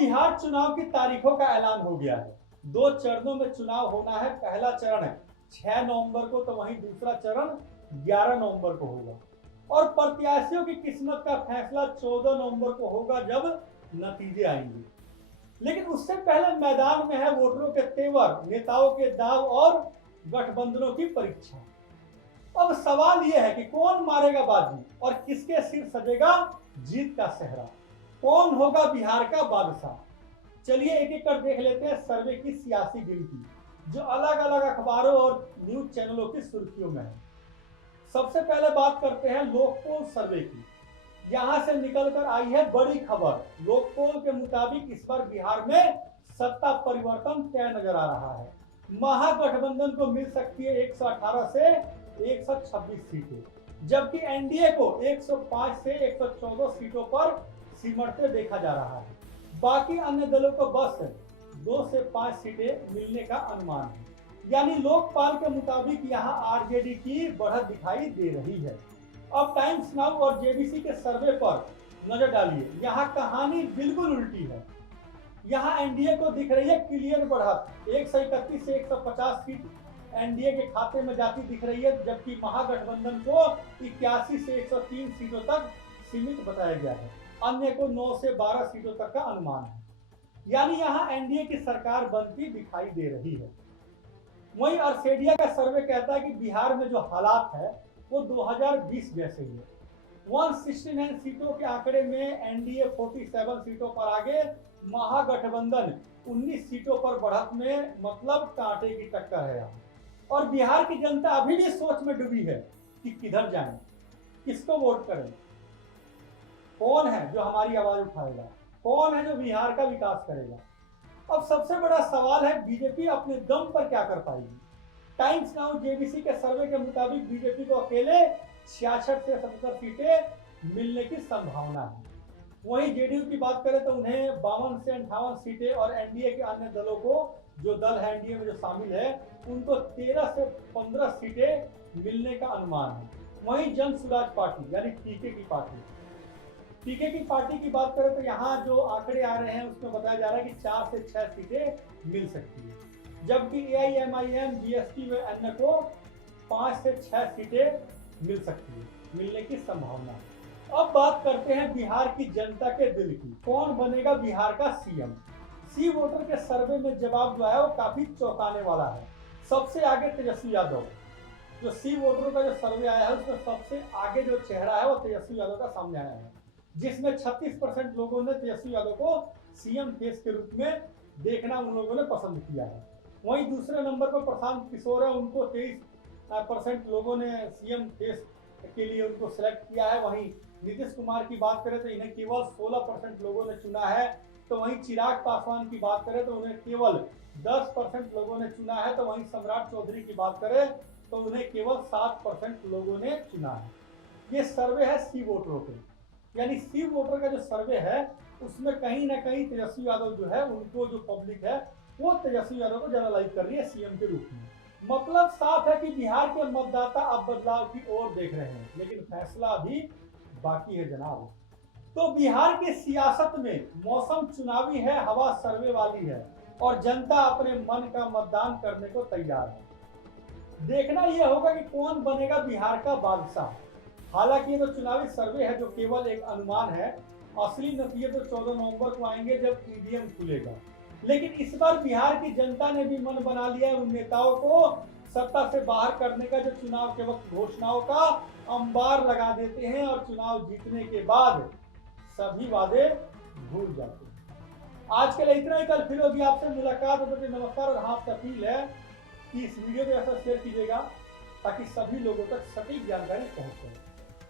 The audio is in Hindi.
बिहार चुनाव की तारीखों का ऐलान हो गया है। 2 चरणों में चुनाव होना है। पहला चरण 6 नवंबर को, तो वहीं दूसरा चरण 11 नवंबर को होगा और प्रत्याशियों की किस्मत का फैसला 14 नवंबर को होगा जब नतीजे आएंगे। लेकिन उससे पहले मैदान में है वोटरों के तेवर, नेताओं के दाव और गठबंधनों की परीक्षा। अब सवाल यह है कि कौन मारेगा बाजी और किसके सिर सजेगा जीत का सेहरा, कौन होगा बिहार का बादशाह। चलिए एक एक कर देख लेते हैं सर्वे की सियासी गिनती जो अलग अलग अखबारों और न्यूज चैनलों की सुर्खियों में है। सबसे पहले बात करते हैं लोकपोल सर्वे की। यहां से निकलकर आई है बड़ी खबर। लोकपोल के मुताबिक इस बार बिहार में सत्ता परिवर्तन तय नजर आ रहा है। महागठबंधन को मिल सकती है 118 से 126 सीटें, जबकि एनडीए को 105 से 114 सीटों पर सिमटते देखा जा रहा है। बाकी अन्य दलों को बस 2 से 5 सीटें मिलने का अनुमान है। यानी लोकपाल के मुताबिक यहां आरजेडी की बढ़त दिखाई दे रही है। अब टाइम्स नाउ और जेबीसी के सर्वे पर नजर डालिए। यहां कहानी बिल्कुल उल्टी है। यहां एनडीए को दिख रही है क्लियर बढ़त, 131 से 150 सीट एनडीए के खाते में जाती दिख रही है, जबकि महागठबंधन को 81 से 103 सीटों तक सीमित बताया गया है। अन्य को 9 से 12 सीटों तक का अनुमान है। यानी यहां एनडीए की सरकार बनती दिखाई दे रही है। वहीं अर्सेडिया का सर्वे कहता है कि बिहार में जो हालात है वो 2020 जैसे ही है। 169 सीटों के आंकड़े में एनडीए 47 सीटों पर आगे, महागठबंधन 19 सीटों पर बढ़त में, मतलब कांटे की टक्कर है यहाँ। और बिहार की जनता अभी भी सोच में डूबी है कि किधर जाएं, किसको वोट करें, कौन है जो हमारी आवाज उठाएगा, कौन है जो बिहार का विकास करेगा। अब सबसे बड़ा सवाल है बीजेपी अपने दम पर क्या कर पाएगी। टाइम्स नाउ जेबीसी के सर्वे के मुताबिक बीजेपी को अकेले 66 से 77 सीटें मिलने की संभावना है। वहीं जेडीयू की बात करें तो उन्हें 52 से 58 सीटें और एनडीए के अन्य दलों को, जो दल है एनडीए में जो शामिल है, उनको 13 से 15 सीटें मिलने का अनुमान है। वहीं जन सुराज पार्टी यानी टीके की पार्टी की बात करें तो यहाँ जो आंकड़े आ रहे हैं उसमें बताया जा रहा है कि 4 से 6 सीटें मिल सकती है, जबकि एआईएमआईएम, बीएसपी व अन्य को 5 से 6 सीटें मिल सकती है, मिलने की संभावना है। अब बात करते हैं बिहार की जनता के दिल की, कौन बनेगा बिहार का सीएम। सी वोटर के सर्वे में जवाब जो है वो काफी चौंकाने वाला है। सबसे आगे तेजस्वी यादव, जो सी वोटरों का जो सर्वे आया है उसमें सबसे आगे जो चेहरा है वो तेजस्वी यादव का सामने आया है, जिसमें 36% लोगों ने तेजस्वी यादव को सीएम फेस के रूप में देखना उन लोगों ने पसंद किया है। वहीं दूसरे नंबर पर प्रशांत किशोर है, उनको 23% लोगों ने सीएम फेस के लिए उनको सिलेक्ट किया है। वहीं नीतीश कुमार की बात करें तो इन्हें केवल 16% लोगों ने चुना है। तो वहीं चिराग पासवान की बात करें तो उन्हें केवल 10% लोगों ने चुना है। तो वहीं सम्राट चौधरी की बात करें तो उन्हें केवल 7% लोगों ने चुना है। ये सर्वे है सी वोटरों के, यानी सी वोटर का जो सर्वे है उसमें कहीं ना कहीं तेजस्वी यादव जो है, उनको जो पब्लिक है वो तेजस्वी यादव को ज्यादा लाइक कर रही है सीएम के रूप में। मतलब साफ है कि बिहार के मतदाता अब बदलाव की ओर देख रहे हैं, लेकिन फैसला अभी बाकी है जनाब। तो बिहार की सियासत में मौसम चुनावी है, हवा सर्वे वाली है और जनता अपने मन का मतदान करने को तैयार है। देखना यह होगा कि कौन बनेगा बिहार का बादशाह। हालांकि ये तो चुनावी सर्वे है जो केवल एक अनुमान है, असली नतीजे तो 14 नवंबर को आएंगे जब ईवीएम खुलेगा। लेकिन इस बार बिहार की जनता ने भी मन बना लिया है उन नेताओं को सत्ता से बाहर करने का जो चुनाव के वक्त घोषणाओं का अंबार लगा देते हैं और चुनाव जीतने के बाद सभी वादे भूल जाते हैं। आज के लिए इतना ही, कल फिर होगी आपसे मुलाकात। नमस्कार। और हाँ, आपसे अपील है कि इस वीडियो को ऐसा शेयर कीजिएगा ताकि सभी लोगों तक सटीक जानकारी पहुंच सके।